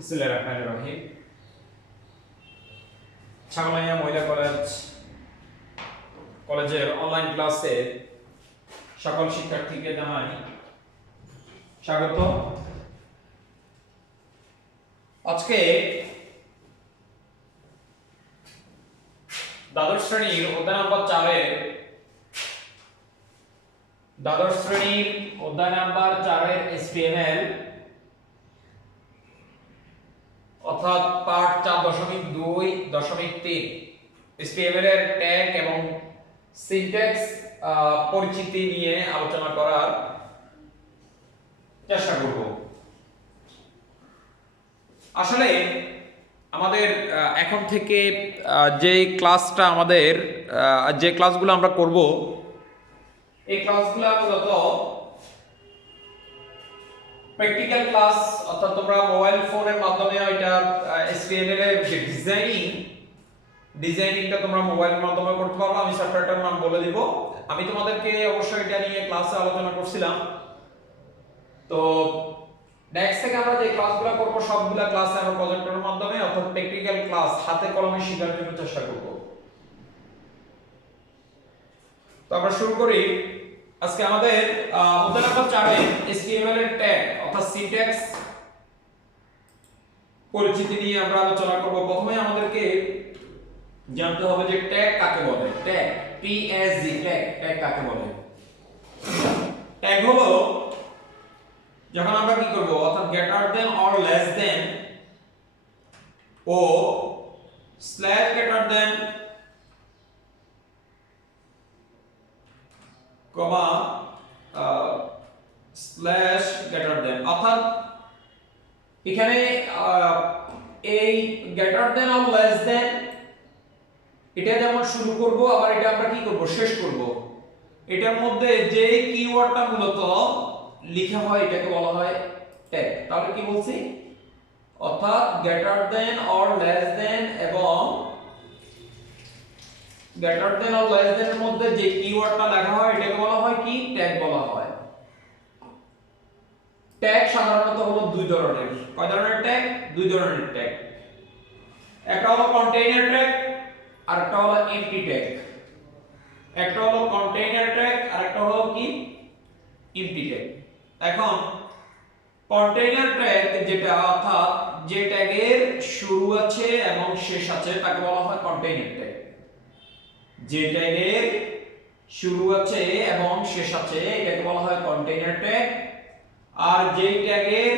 বিসমিল্লাহিররহমানিররহিম। ছাগলাইয়া মহিলা কলেজের অনলাইন ক্লাসে সকল শিক্ষার্থীকে জানাই স্বাগত। আজকে দ্বাদশ শ্রেণীর অধ্যায় নাম্বার 4-এর HTML অর্থাৎ পার্ট 4.2.3 HTML এর ট্যাগ এবং সিনট্যাক্স পরিচিতি নিয়ে আলোচনা করার চেষ্টা করব। আসলে আমাদের এখন থেকে যে ক্লাসগুলো আমরা করব, এই ক্লাসগুলো মূলত প্র্যাকটিক্যাল ক্লাস, অর্থাৎ তোমরা মোবাইল ফোনের মাধ্যমে এটা HTML এর যে ডিজাইনিংটা তোমরা মোবাইলের মাধ্যমে করতে পারবে। আমি সফটওয়্যারটার নাম বলে দিব। আমি তোমাদেরকে অবশ্যই এটা নিয়ে ক্লাসে আলোচনা করছিলাম। তো নেক্সট থেকে আমরা যে ক্লাসগুলো করব সবগুলা ক্লাসে আমরা প্রজেক্টরের মাধ্যমে অর্থাৎ প্র্যাকটিক্যাল ক্লাস হাতে কলমে শেখার জন্য চেষ্টা করব। তো আমরা শুরু করি। আজকে আমাদের অধ্যায় নাম্বার 4 এ HTML এর ট্যাগ অর্থাৎ সিনট্যাক্স পরিচিতি নিয়ে আমরা আলোচনা করব। প্রথমে আমাদেরকে জানতে হবে যে ট্যাগ কাকে বলে। ট্যাগ TSG ট্যাগ কাকে বলে। ট্যাগ হলো যখন আমরা কি করব, অর্থাৎ greater than or less than ও slash greater than comma slash greater than, অর্থাৎ এখানে এই greater than or less than এটা যেমন শুরু করব, আবার এটা আমরা কি করব, শেষ করব। এটার মধ্যে যে কিওয়ার্ডটা মূলত লেখা হয় এটাকে বলা হয় ট্যাগ। তাহলে কি বলছি, অর্থাৎ greater than or less than এবং greater than or less than এর মধ্যে যে কিওয়ার্ডটা লেখা হয় এটাকে বলা হয় কি, ট্যাগ বলা হয়। ট্যাগ সাধারণত হলো দুই ধরনের। কয় ধরনের ট্যাগ? দুই ধরনের ট্যাগ। একটা হলো কন্টেইনার ট্যাগ আর একটা হলো এমটি ট্যাগ। একটা হলো কন্টেইনার ট্যাগ আর একটা হলো কি, এমটি ট্যাগ। এখন কন্টেইনার ট্যাগ যেটা, অর্থাৎ যে ট্যাগের শুরু আছে এবং শেষ আছে তাকে বলা হয় কন্টেইনার ট্যাগ। যে ট্যাগের শুরু আছে এবং শেষ আছে এটাকে বলা হয় কন্টেইনার ট্যাগ। আর যে ট্যাগের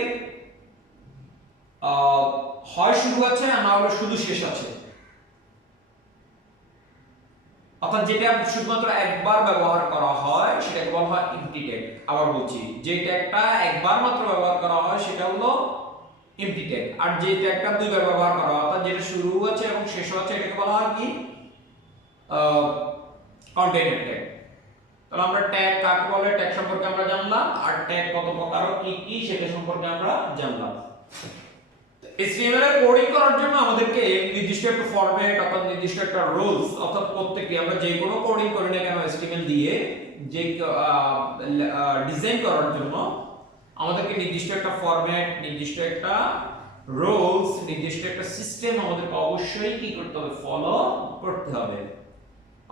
হয় শুরু আছে আর না হলে শুধু শেষ আছে, অর্থাৎ যেটা শুধুমাত্র একবার ব্যবহার করা হয় সেটাকে বলা হয় এমটি ট্যাগ। আবার বলছি, যে ট্যাগটা একবার মাত্র ব্যবহার করা হয় সেটা হলো এমটি ট্যাগ। আর যে ট্যাগটা দুইবার ব্যবহার করা হয়, অর্থাৎ যেটা শুরু আছে এবং শেষ আছে এটাকে বলা হয় কি, কন্টেইনার ট্যাগ। তাহলে আমরা ট্যাগ কাকে বলে, ট্যাগ সম্পর্কে আমরা জানলাম, আর ট্যাগ কত প্রকার ও কি কি সেটা সম্পর্কে আমরা জানলাম। HTML এর কোডিং করার জন্য আমাদেরকে নির্দিষ্ট একটা ফরম্যাট অর্থাৎ নির্দিষ্ট একটা রুলস, অর্থাৎ প্রত্যেকটি আমরা যে কোনো কোডিং করি না কেন HTML দিয়ে যে ডিজাইন করার জন্য আমাদেরকে নির্দিষ্ট একটা ফরম্যাট, নির্দিষ্ট একটা রুলস, নির্দিষ্ট একটা সিস্টেম আমাদেরকে অবশ্যই কি করতে হবে, ফলো করতে হবে।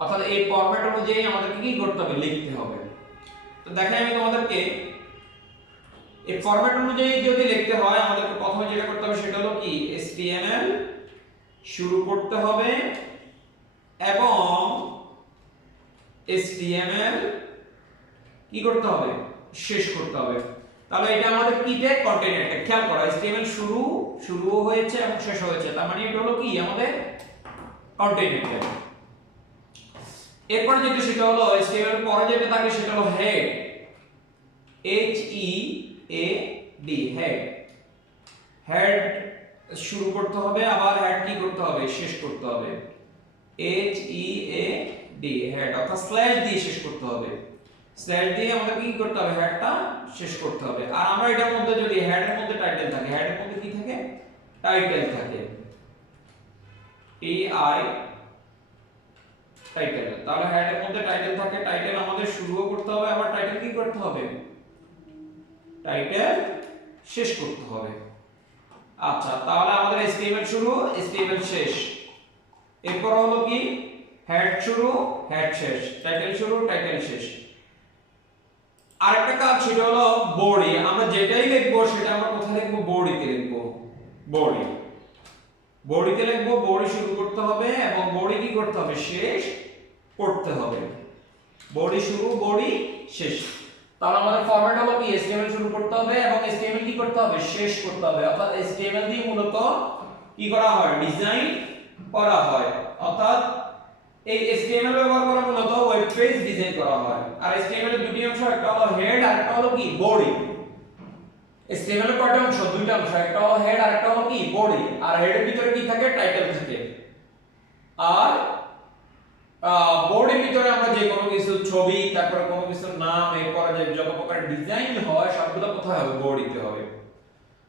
অর্থাৎ এই ফরম্যাট অনুযায়ী আমাদেরকে কি করতে হবে, লিখতে হবে। তো দেখেন আমি তোমাদেরকে এই ফরম্যাট অনুযায়ী যদি লিখতে হয় আমাদেরকে প্রথমে যেটা করতে হবে সেটা হলো কি, HTML শুরু করতে হবে এবং HTML কি করতে হবে, শেষ করতে হবে। তাহলে এটা আমাদের কি ট্যাগ, কন্টেইনার ট্যাগ। খেয়াল করো, HTML শুরু হয়েছে এবং শেষ হয়েছে, তার মানে এটা হলো কি আমাদের কন্টেইনার ট্যাগ। এরপর যেটা সেটা হলো HTML এর পরে যেটা থাকে সেটা হলো হেড, HEAD হেড শুরু করতে হবে, আবার হেড কি করতে হবে, শেষ করতে হবে। HEAD হেড, অর্থাৎ স্ল্যাশ দিয়ে শেষ করতে হবে। স্ল্যাশ দিয়ে আমাদের কি করতে হবে, হেডটা শেষ করতে হবে। আর আমরা এটার মধ্যে যদি হেডের মধ্যে টাইটেল থাকে, হেডের মধ্যে কি থাকে, টাইটেল থাকে, TI টাইটেল। তাহলে হেডের মধ্যে টাইটেল থাকে, টাইটেল আমাদের শুরুও করতে হবে, আবার টাইটেল কি করতে হবে, টাইটেল শেষ করতে হবে। আচ্ছা, তাহলে আমাদের HTML শুরু, HTML শেষ। এরপর হলো কি হেড শুরু, হেড শেষ, টাইটেল শুরু, টাইটেল শেষ। আরেকটা কাজ সেটা হলো বডি। আমরা যেটাই লিখবো সেটা আমরা কোথায় লিখবো? বডিতে লিখবো। বডি, বডিতে লিখবো, বডি শুরু করতে হবে এবং বডি কি করতে হবে? শেষ করতে হবে। বডি শুরু, বডি শেষ। তাহলে আমাদের ফরম্যাট হলো কি HTML শুরু করতে হবে এবং HTML কি করতে হবে? শেষ করতে হবে। অর্থাৎ HTML দিয়ে মূলত কি করা হয়? ডিজাইন করা হয়। অর্থাৎ এই HTML ব্যবহার করে মূলত ওয়েব পেজ ডিজাইন করা হয়। আর HTML এর দুটি অংশ, একটা হলো হেড আর একটা হলো কি বডি। HTML এর কয়টা অংশ? দুইটা অংশ, একটা হলো হেড আর একটা হলো কি বডি। আর হেডের ভিতরে কি থাকে? টাইটেল থাকে। আর বডির ভিতরে আমরা যে কোনো কিছু ছবি, তারপরে কোনো কিছুর নাম, এরপর যে যত প্রকার ডিজাইন হয় সবগুলো কোথায় হবে? বডিতে হবে।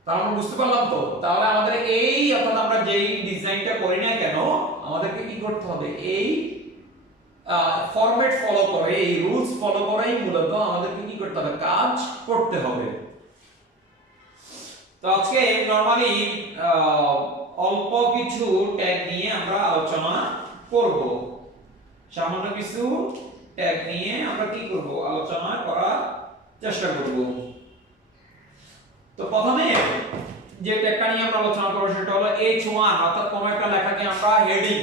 তাহলে আমরা বুঝতে পারলাম তো? তাহলে আমাদের এই অর্থাৎ আমরা যেই ডিজাইনটা করি না কেন আমাদেরকে কি করতে হবে? এই ফরম্যাট ফলো করে, এই রুলস ফলো করেই মূলত আমাদেরকে কি করতে হবে? কাজ করতে হবে। তো আজকে নরমালি অল্প কিছু ট্যাগ নিয়ে আমরা আলোচনা করব। সামান্য কিছু ট্যাগ নিয়ে আমরা কি করব? আলোচনা করার চেষ্টা করব। তো প্রথমে যে ট্যাগটা নিয়ে আমরা আলোচনা করব সেটা হলো H1, অর্থাৎ কোন একটা লেখাকে আমরা হেডিং,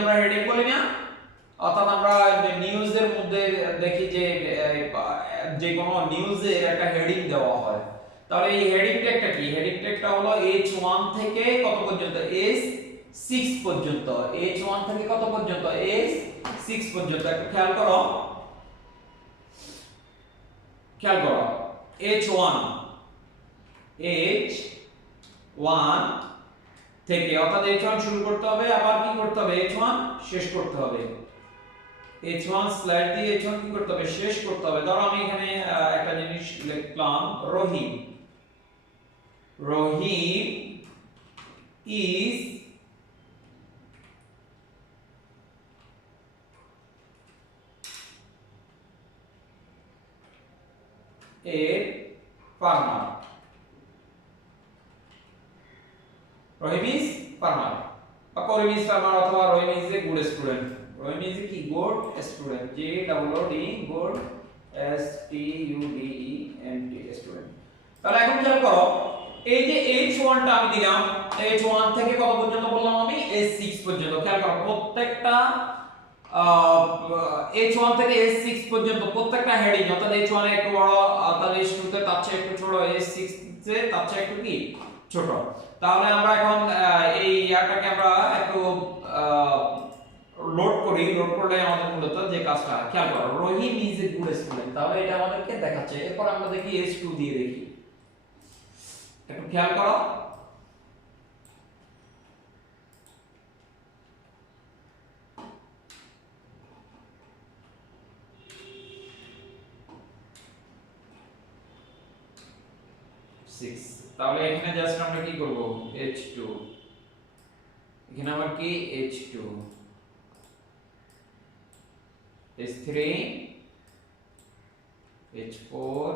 আমরা হেডিং বলি না? অর্থাৎ আমরা নিউজের মধ্যে দেখি যে কোনো নিউজের একটা হেডিং দেওয়া হয়। তাহলে এই হেডিং ট্যাগটা কি? হেডিং ট্যাগটা হলো H1 থেকে কত পর্যন্ত? H6 পর্যন্ত। H1 থেকে কত পর্যন্ত? H6 পর্যন্ত। একটু খেয়াল করো, H1 থেকে, অর্থাৎ H1 শুরু করতে হবে, আবার কি করতে হবে? H1 শেষ করতে হবে। H1 স্ল্যাশ দিয়ে H1 কি করতে হবে? শেষ করতে হবে। ধরো আমি এখানে একটা জিনিস লিখলাম, রহিম is a farmer. Rahim is farmer বা রহিম is farmer অথবা রহিম is a good student। Rahim is কি? Good student. G O O D good S T U D E N T student. তাহলে এখন খেয়াল করো, এই যে H1 টা আমি দিলাম, H1 থেকে কত পর্যন্ত বললাম আমি? H6 পর্যন্ত। খেয়াল করো প্রত্যেকটা H1 থেকে H6 পর্যন্ত প্রত্যেকটা হেডিং, অর্থাৎ H1 এ একটু বড়, অর্থাৎ H2 তে তার চেয়ে একটু ছোট, H6 তে তার চেয়ে একটু কি ছোট। তাহলে আমরা এখন এই ইয়াটাকে আমরা একটু লোড করি। লোড করলে আমাদের মূলত যে কাজটা, খেয়াল করো, রহিম ইজ এ গুড স্টুডেন্ট। তাহলে এটা আমাদেরকে দেখাচ্ছে। এরপর আমরা দেখি H2 দিয়ে দেখি, একটু খেয়াল করো। তাহলে এখানে জাস্ট আমরা কি করব? H2, এখানে আবার কি H2, H3, H4,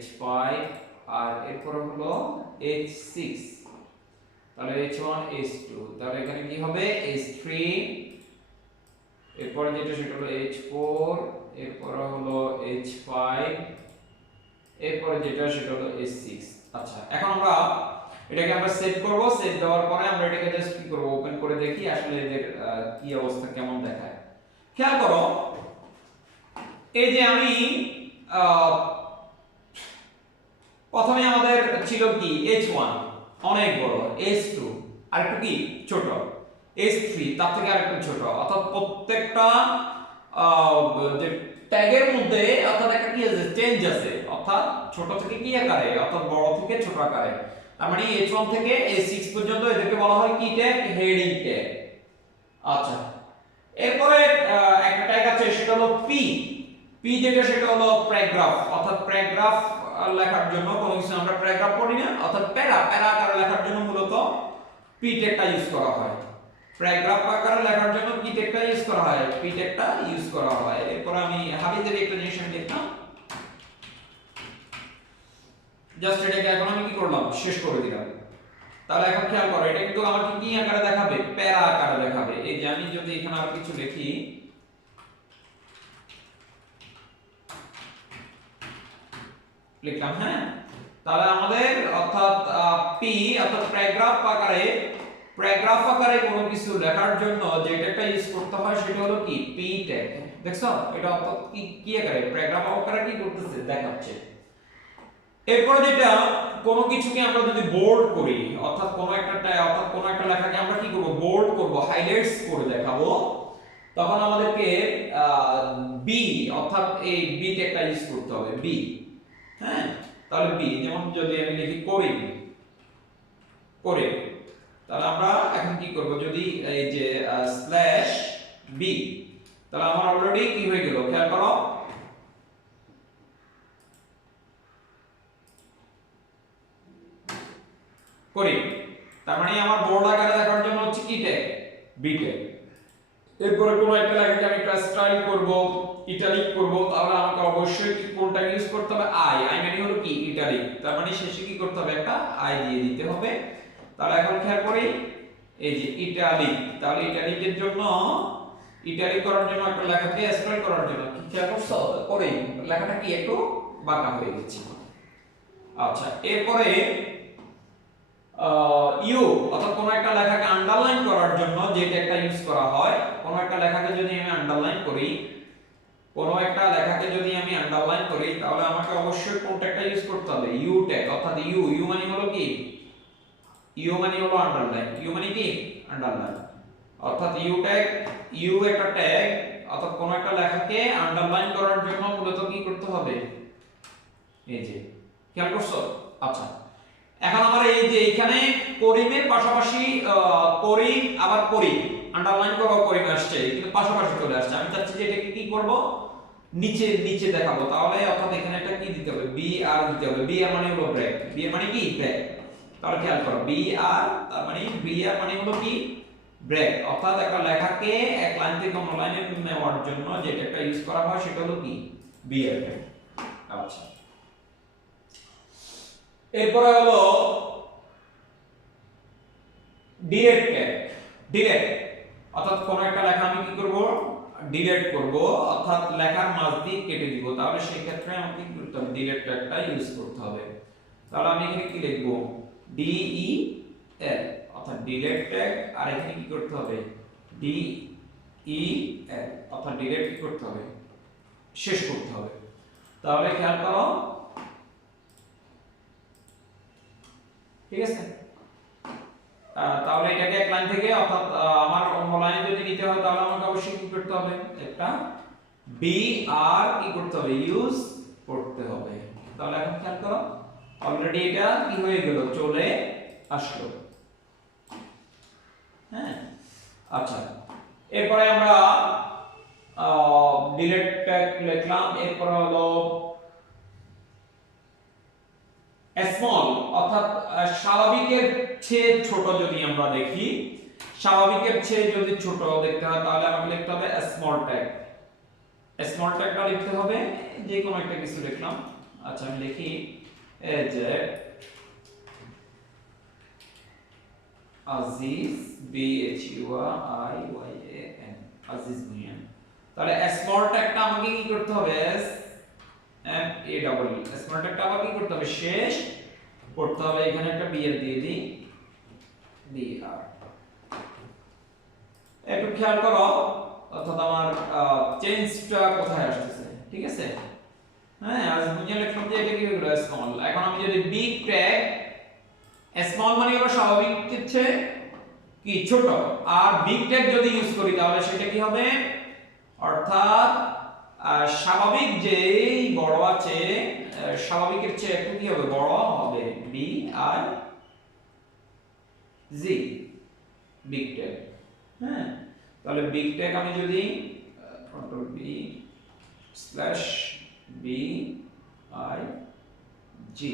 H5 আর এরপর হলো H6। তাহলে H1 H2, তাহলে এখানে কি হবে? H3, এরপর যেটা সেটা হলো H4, এরপর হলো H5, এরপর যেটা সেটা হলো H6। আচ্ছা, এখন আমরা এটাকে আমরা সেভ করব। সেভ দেওয়ার পরে আমরা এটাকে জাস্ট কি করব? ওপেন করে দেখি আসলে এদের কি অবস্থা, কেমন দেখায়। খেয়াল করো, এই যে আমি প্রথমে আমাদের ছিল কি? H1 অনেক বড়, H2 আরেকটু কি ছোট, H3 তার থেকে আরেকটু ছোট। অর্থাৎ প্রত্যেকটা যে ট্যাগের মধ্যে অর্থাৎ একটা কি আছে? চেঞ্জ আছে। অর্থাৎ ছোট থেকে কি আকারে? অর্থাৎ বড় থেকে ছোট আকারে। তার মানে H1 থেকে H6 পর্যন্ত এদেরকে বলা হয় কি ট্যাগ? Heading tag. আচ্ছা, এরপরে একটা ট্যাগ আছে সেটা হলো P যেটা সেটা হলো প্যারাগ্রাফ। অর্থাৎ প্যারাগ্রাফ লেখার জন্য কোনো কিছু আমরা প্যারাগ্রাফ পড়ি না, অর্থাৎ প্যারা আকারে লেখার জন্য মূলত P ট্যাগটা ইউজ করা হয়। প্যারাগ্রাফ আকারে লেখার জন্য কি ট্যাগটা ইউজ করা হয়? P ট্যাগটা ইউজ করা হয়। এরপর আমি হাবিজের একটা জিনিস দেখলাম, জাস্ট এটাকে এখন আমি কি করলাম, শেষ করে দিলাম। তাহলে এখন খেয়াল করো, এটা কিন্তু আমাকে কি আকারে দেখাবে, প্যারা আকারে দেখাবে। এই যে আমি যদি এখানে আর কিছু লিখি, লিখলাম, হ্যাঁ, তাহলে আমাদের অর্থাৎ পি অর্থাৎ প্যারাগ্রাফ আকারে কোনো কিছু লেখার জন্য যে ট্যাগটা ইউজ করতে হয় সেটা হলো কি, পি ট্যাগ। দেখছো এটা অর্থাৎ কি কি আকারে, প্যারাগ্রাফ আকারে কি করতেছে, দেখাচ্ছে। এরপরে যেটা, কোনো কিছুকে আমরা যদি বোল্ড করি, অর্থাৎ কোনো একটা লেখাকে আমরা কি করব, বোল্ড করব, হাইলাইটস করে দেখাবো, তখন আমাদেরকে বি অর্থাৎ এই বি ট্যাগটা ইউজ করতে হবে, বি। হ্যাঁ, তাহলে বি, যেমন যদি আমি লিখি করে, তাহলে আমরা এখন কি করব, যদি এই যে স্ল্যাশ বি, তাহলে আমার অলরেডি কি হয়ে গেল, খেয়াল করো, করি। তার মানে আমার বোল্ড আকারে দেখার জন্য হচ্ছে কি ট্যাগ, বি ট্যাগ। এরপরে কোনো একটা লেখাকে আমি একটা স্টাইল করব, ইটালিক করব, তাহলে আমাকে অবশ্যই কি কোনটা ইউজ করতে হবে, আই মানে হলো কি ইটালিক, তার মানে শেষে কি করতে হবে, একটা আই দিয়ে দিতে হবে। তাহলে এখন খেয়াল করি, এই যে ইটালিক, তাহলে ইটালিকের জন্য, ইটালিক করার জন্য একটা লেখাকে স্টাইল করার জন্য কি খেয়াল করছো, করে লেখাটা কি একটু বাঁকা হয়ে গেছে। আচ্ছা, এরপরে ইউ অর্থাৎ কোন একটা লেখাকে আন্ডারলাইন করার জন্য যে ট্যাগটা ইউজ করা হয়, কোন একটা লেখাকে যদি আমি আন্ডারলাইন করি, তাহলে আমাকে অবশ্যই কোন ট্যাগটা ইউজ করতে হবে, ইউ ট্যাগ। অর্থাৎ ইউ মানে হলো কি, ইউ মানে হলো আন্ডারলাইন, ইউ মানে কি আন্ডারলাইন, অর্থাৎ ইউ একটা ট্যাগ, অর্থাৎ কোন একটা লেখাকে আন্ডারলাইন করার জন্য মূলত কি করতে হবে, এই যে খেয়াল করছো। আচ্ছা, এখন আমরা এই যে এখানে করিমের পাশাপাশি করিম আবার করিম আন্ডারলাইন করব, করিম আসছে কিন্তু পাশাপাশি চলে আসছে, আমি চাচ্ছি যে এটাকে কি করব, নিচে দেখাবো। তাহলে অর্থাৎ এখানে একটা কি দিতে হবে, বি আর দিতে হবে। বি আর মানে হলো ব্রেক, বি এর মানে কি ব্রেক। তাহলে খেয়াল করো, বি আর, তার মানে বি আর মানে হলো কি ব্রেক, অর্থাৎ একটা লেখাকে এক লাইন থেকে অন্য লাইনে নেওয়ার জন্য যেটা একটা ইউজ করা হয় সেটা হলো কি, বি আর ব্রেক। আচ্ছা, এরপরে হলো ডিলেট ট্যাগ। ডিলেট অর্থাৎ কোন একটা লেখা আমি কি করব, ডিলিট করব, অর্থাৎ লেখার মাঝ দিয়ে কেটে দিব। তাহলে সেই ক্ষেত্রে আমাকে কি করতে হবে, ডিলিট ট্যাগটা ইউজ করতে হবে। তাহলে আমি এখানে কি লিখব, ডি ই এল, অর্থাৎ ডিলিট ট্যাগ, আর এখানে কি করতে হবে, ডি ই এল, অর্থাৎ ডিলিট কি করতে হবে, শেষ করতে হবে। তাহলে খেয়াল করো, ঠিক আছে। তাহলে এটাকে এক লাইন থেকে, অর্থাৎ আমার অন্য লাইনে যদি নিতে হয় তাহলে আমাকে অবশ্যই কি করতে হবে, একটা বি আর কি করতে হবে, ইউজ করতে হবে। তাহলে এখন খেয়াল করো, অলরেডি এটা কি হয়ে গেল, চলে আসলো। হ্যাঁ, আচ্ছা, এরপরে আমরা ডিলিট ট্যাগ লিখলাম। এরপর হলো স্মল, অর্থাৎ স্বাভাবিকের চেয়ে ছোট যদি আমরা দেখি, স্বাভাবিকের চেয়ে যদি ছোট দেখতে হয় তাহলে আমাকে লিখতে হবে স্মল ট্যাগ। স্মল ট্যাগটা লিখতে হবে, যে কোনো একটা কিছু লিখলাম। আচ্ছা, আমি লিখি এই যে Aziz, B H U I Y A N, Aziz Bhuiyan. তাহলে স্মল ট্যাগটা আমাকে কি করতে হবে, S M A double E, small ট্যাগটা আমাকে কি করতে হবে, শেষ করতে হবে। এখানে একটা বি এর দিয়ে দিই, বি আর। একটু খেয়াল করো, অর্থাৎ আমার চেঞ্জটা কোথায় আসছে, ঠিক আছে। হ্যাঁ, আজ বুঝে লিখলাম যে এটা কি হলো, স্মল। এখন আমি যদি বিগ ট্যাগ, স্মল মানে হলো স্বাভাবিকের চেয়ে কি ছোট, আর বিগ ট্যাগ যদি ইউজ করি তাহলে সেটা কি হবে, অর্থাৎ স্বাভাবিক যেই বড় আছে, স্বাভাবিকের চেয়ে একটু কি হবে, বড় হবে, B R G, big tag. হ্যাঁ, তাহলে বিগ ট্যাগ আমি যদি control B slash B I G,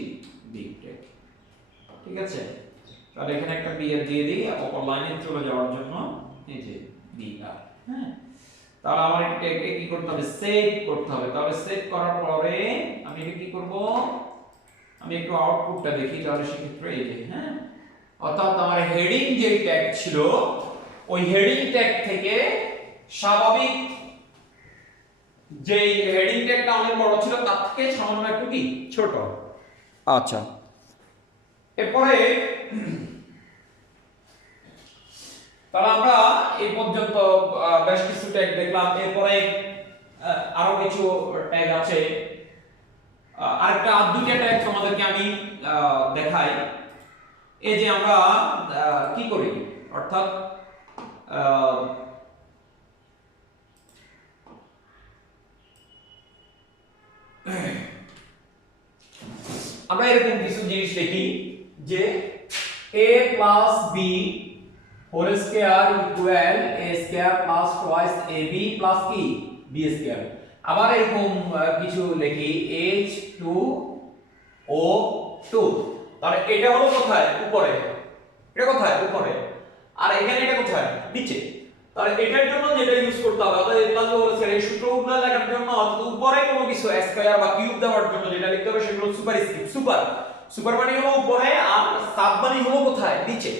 big tag, ঠিক আছে। তাহলে এখানে একটা বি এর দিয়ে দিই অপর লাইনে চলে যাওয়ার জন্য, এই যে বি আর। হ্যাঁ, তাহলে আমার এটাকে কি করতে হবে, সেভ করতে হবে। তাহলে সেভ করার পরে আমি এটা কি করব, আমি একটু আউটপুটটা দেখি তাহলে সেক্ষেত্রে এই যে হ্যাঁ, অর্থাৎ আমার হেডিং যে ট্যাগ ছিল ওই হেডিং ট্যাগ থেকে স্বাভাবিক যে হেডিং ট্যাগটা অনেক বড় ছিল তার থেকে সামান্য একটু কি ছোট। আচ্ছা, এরপরে তাহলে আমরা এই পর্যন্ত বেশ কিছু ট্যাগ দেখলাম। এরপরে আরো কিছু ট্যাগ আছে, আরেকটা দুইটা ট্যাগ তোমাদেরকে আমি দেখাই। এই যে আমরা কি করি, অর্থাৎ আমরা এরকম কিছু জিনিস লিখি যে a plus b whole square equal a square plus twice ab plus কি b square। আবার এরকম কিছু লিখি h2o2। তাহলে এটা হলো কোথায়, উপরে, এটা কোথায় উপরে, আর এখানে এটা কোথায় নিচে। তাহলে এটার জন্য যেটা ইউজ করতে হবে, অর্থাৎ a plus b whole square এই সূত্রগুলো লেখার জন্য উপরে কোনো কিছু স্কয়ার বা কিউব দেওয়ার জন্য যেটা লিখতে হবে সেগুলো সুপারস্ক্রিপ্ট। সুপার মানে হলো উপরে আর সাব মানে হলো কোথায় নিচে।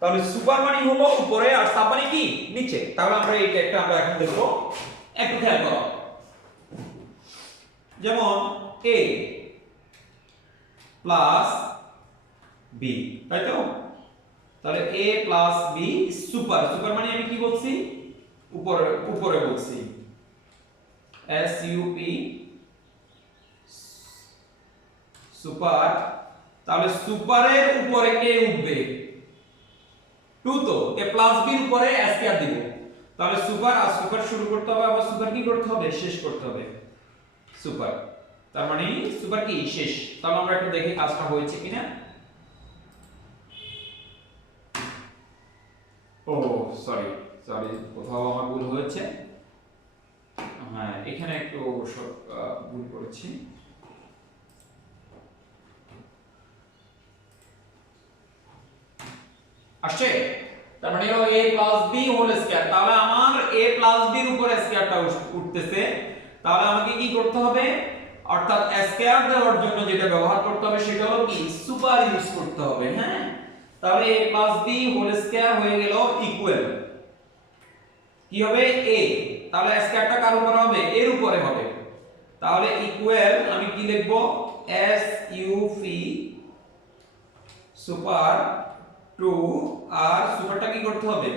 তাহলে সুপার মানে হলো উপরে আর সাব মানে কি নিচে। তাহলে আমরা এই ট্যাগটা আমরা এখন দেখব, একটু খেয়াল করো। যেমন a প্লাস b, তাই তো? তাহলে a plus b super, super মানে আমি কি বলছি, উপরে, উপরে বলছি, s u p সুপার। তাহলে সুপারের উপরে কে উঠবে, 2, তো a প্লাস b এর উপরে s কে দিব। তাহলে সুপার আর সুপার শুরু করতে হবে, আবার সুপার কি করতে হবে, শেষ করতে হবে সুপার। তার মানে সুপার কি শেষ। তাহলে আমরা একটু দেখি কাজটা হয়েছে কিনা। ও সরি সরি, কোথাও আমার ভুল হয়েছে, হ্যাঁ এখানে একটু ভুল করেছি। আসছে, তার মানে হলো a plus b whole square. তাহলে আমার a প্লাস b এর উপরে স্কয়ারটা উঠতেছে। তাহলে আমাকে কি করতে হবে, অর্থাৎ স্কয়ার দেওয়ার জন্য যেটা ব্যবহার করতে হবে সেটা হলো কি সুপার ইউজ করতে হবে। হ্যাঁ, তাহলে a plus b whole square হয়ে গেল ইকুয়াল কি হবে a। তাহলে স্কয়ারটা কার উপরে হবে, এর উপরে হবে। তাহলে ইকুয়াল আমি কি লিখব, s u p সুপার 2 আর সুপারটা কি করতে হবে,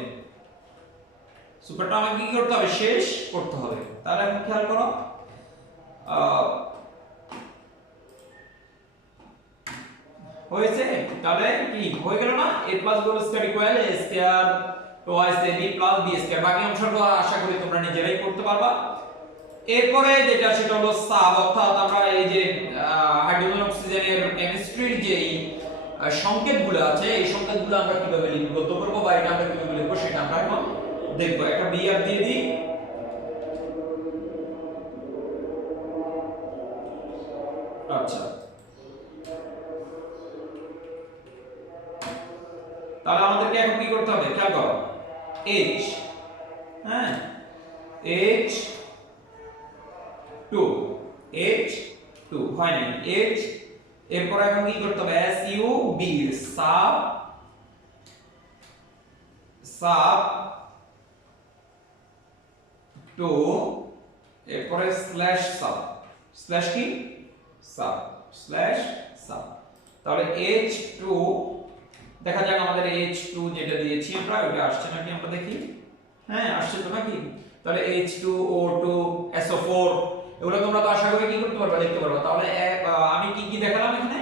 সুপারটা আমাকে কি করতে হবে, শেষ করতে হবে। তাহলে এখন খেয়াল করো, হয়েছে। তাহলে কি হয়ে গেল না, a plus b whole square equal a square twice ab plus b square. বাকি অংশটা আশা করি তোমরা নিজেরাই করতে পারবা। এরপরে যেটা সেটা হলো সাব, অর্থাৎ আমরা এই যে হাইড্রোজেন অক্সিজেনের কেমিস্ট্রির যে সংকেতগুলো আছে এই সংকেতগুলো আমরা কিভাবে লিপিবদ্ধ করব বা এটা আমরা কিভাবে লিখব সেটা আমরা এখন দেখব। একটা বিআর দিয়ে দিই, আচ্ছা তাহলে আমাদেরকে এখন কি করতে হবে, খেয়াল করো, H, হ্যাঁ H2 H2 হয় না, H, এরপর এখন কি করতে হবে, SUB সাব সাব 2, এরপরে স্ল্যাশ সাব, স্ল্যাশ কি সাব, স্ল্যাশ সাব। তাহলে H2, দেখা যাক আমাদের H2 যেটা দিয়েছি আমরা ওটা আসছে নাকি আমরা দেখি। হ্যাঁ আসছে তো নাকি। তাহলে H2O2 SO4 এগুলো তোমরা তো আশা করি কি করতে পারবে, দেখতে পারবে। তাহলে আমি কি কি দেখালাম এখানে,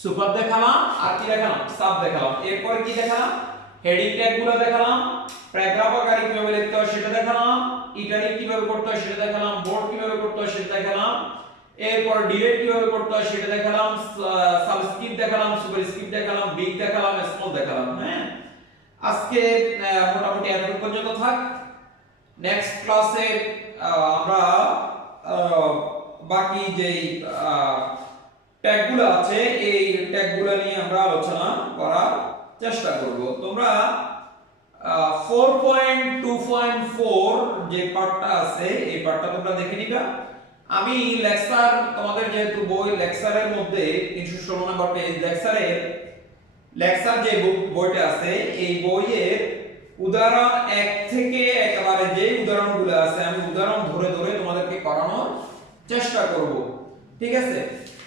সুপার দেখালাম আর কি দেখালাম, সাব দেখালাম। এরপরে কি দেখালাম, হেডিং ট্যাগ গুলো দেখালাম, প্যারাগ্রাফ আকারে কিভাবে লিখতে হয় সেটা দেখালাম, ইটালিক কিভাবে করতে হয় সেটা দেখালাম, বোল্ড কিভাবে করতে হয় সেটা দেখালাম, এরপর ডিলিট কিভাবে করতে হয় সেটা দেখালাম, সাবস্ক্রিপ্ট দেখালাম, সুপারস্ক্রিপ্ট দেখালাম, বিগ দেখালাম, স্মল দেখালাম। হ্যাঁ, আজকে মোটামুটি এতটুকু পর্যন্ত থাক। নেক্সট ক্লাসে আমরা বাকি যেই ট্যাগগুলো আছে এই ট্যাগগুলো নিয়ে আমরা আলোচনা করার চেষ্টা করব। তোমরা 4.2.4 যে পার্টটা আছে এই পার্টটা তোমরা দেখে নিবা। আমি লেকচার তোমাদের যেহেতু বই লেকচারের মধ্যে 316 নম্বর পেজ লেকচার যে বইটা আছে এই বইয়ের উদাহরণ 1 থেকে একেবারে যে উদাহরণগুলো আছে আমি উদাহরণ ধরে ধরে তোমাদেরকে করানোর চেষ্টা করব ঠিক আছে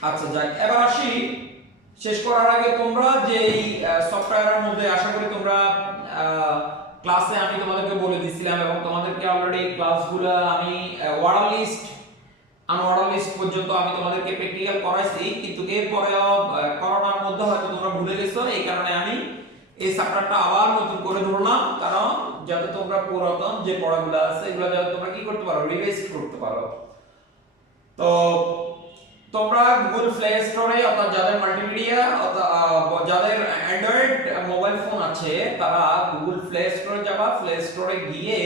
আচ্ছা যাক এবার আসি শেষ করার আগে তোমরা যে এই সফটওয়্যারের মধ্যে আশা করি তোমরা ক্লাসে আমি তোমাদেরকে বলে দিয়েছিলাম এবং তোমাদেরকে অলরেডি ক্লাসগুলো আমি ওয়ার্ড লিস্ট আনওয়ার্ড লিস্ট পর্যন্ত আমি তোমাদেরকে প্র্যাকটিক্যাল করাইছি কিন্তু এরপরেও করোনার মধ্যে হয়তো তোমরা ভুলে গেছো এই কারণে আমি এই চ্যাপ্টারটা আবার নতুন করে ধরলাম কারণ যাতে তোমরা পুরাতন যে পড়াগুলো আছে এগুলো যাতে তোমরা কি করতে পারো রিভাইজ করতে পারো তো তোমরা গুগল প্লে স্টোরে অর্থাৎ যাদের মাল্টিমিডিয়া অর্থাৎ যাদের অ্যান্ড্রয়েড মোবাইল ফোন আছে তারা গুগল প্লে স্টোরে যাবা প্লে স্টোরে গিয়ে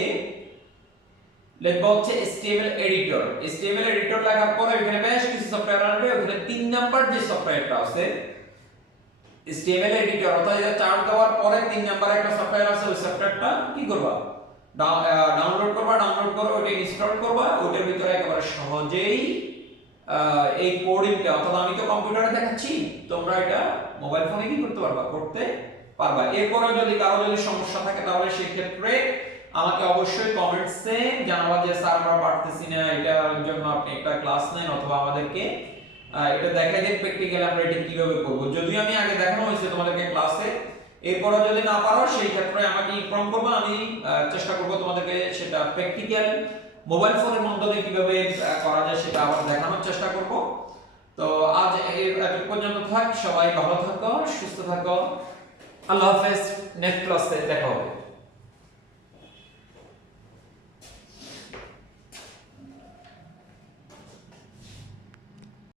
লিখবা হচ্ছে HTML এডিটর HTML এডিটর লেখার পরে এখানে বেশ কিছু সফটওয়্যার আসবে ওখানে 3 নাম্বার যে সফটওয়্যারটা আছে HTML এডিটর অর্থাৎ এটা চার্জ দেওয়ার পরে 3 নাম্বার একটা সফটওয়্যার আছে ওই সফটওয়্যারটা কি করবা ডাউনলোড করবা ডাউনলোড করে ওটা ইনস্টল করবা ওটার ভিতরে একেবারে সহজেই এই কোডিংটা অর্থাৎ আমি তো কম্পিউটারে দেখাচ্ছি তোমরা এটা মোবাইল ফোনে কি করতে পারবা এরপরে যদি কারো যদি সমস্যা থাকে তাহলে সেই ক্ষেত্রে আমাকে অবশ্যই কমেন্টসে জানাবা যে স্যার আমরা পারতেছি না এটার জন্য আপনি একটা ক্লাস নেন অথবা আমাদেরকে এটা দেখাই দেন প্র্যাকটিক্যালি আমরা এটা কিভাবে করব যদি আমি আগে দেখানো হয়েছে তোমাদেরকে ক্লাসে এরপরে যদি না পারো সেই ক্ষেত্রে আমাকে ইনফর্ম করবে আমি চেষ্টা করব তোমাদেরকে সেটা প্র্যাকটিক্যাল মোবাইল ফোনের মাধ্যমে কিভাবে করা যায় সেটা আবার দেখানোর চেষ্টা করব তো আজ এই পর্যন্ত থাক সবাই ভালো থাকো সুস্থ থাকো আল্লাহ হাফেজ নেক্সট ক্লাসে দেখা হবে